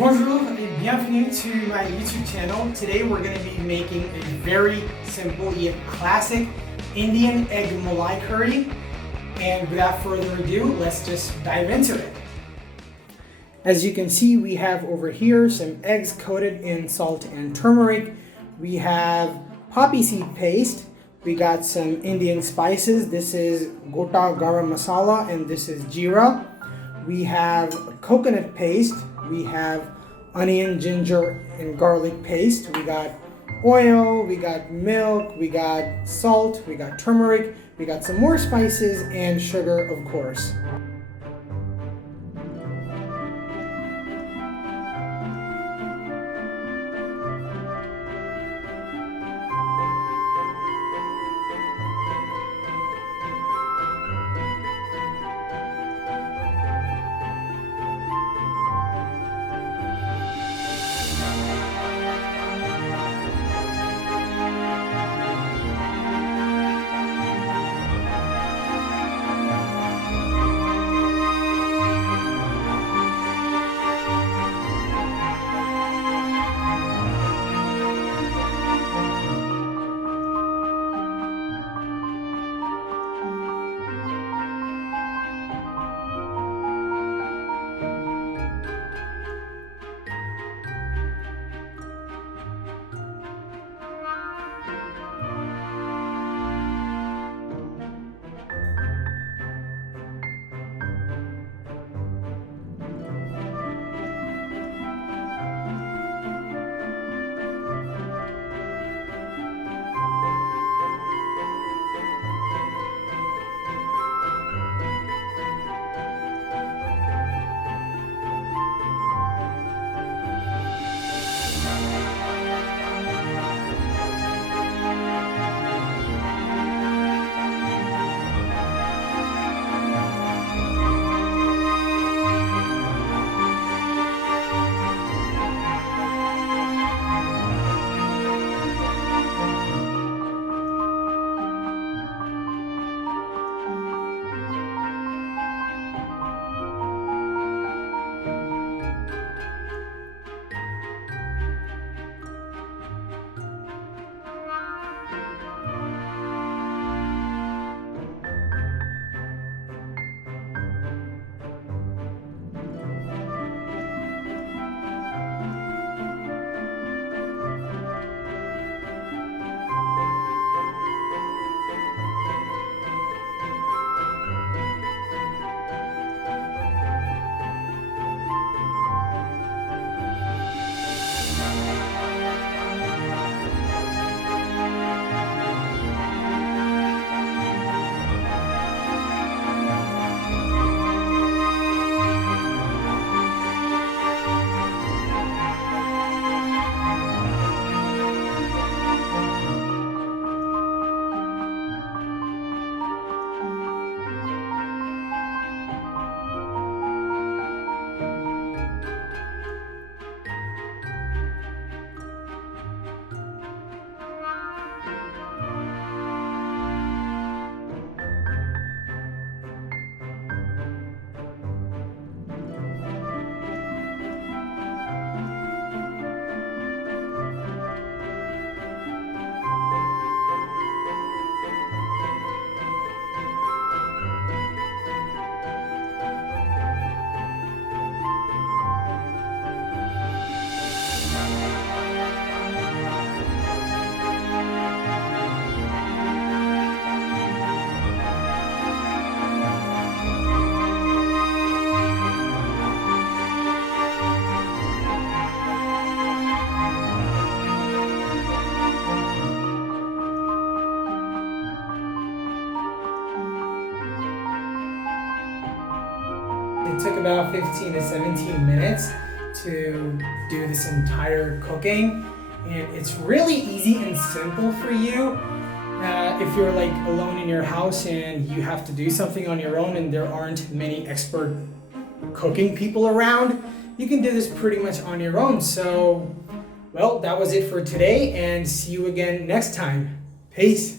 Bonjour et bienvenue to my YouTube channel. Today we're going to be making a very simple yet classic Indian egg Malai curry. And without further ado, let's just dive into it. As you can see, we have over here some eggs coated in salt and turmeric. We have poppy seed paste. We got some Indian spices. This is gota garam masala and this is jeera. We have coconut paste. We have onion, ginger, and garlic paste. We got oil, we got milk, we got salt, we got turmeric, we got some more spices, and sugar, of course. It took about 15 to 17 minutes to do this entire cooking, and it's really easy and simple for you. If you're like alone in your house and you have to do something on your own and there aren't many expert cooking people around, you can do this pretty much on your own. So, well, that was it for today, and see you again next time. Peace.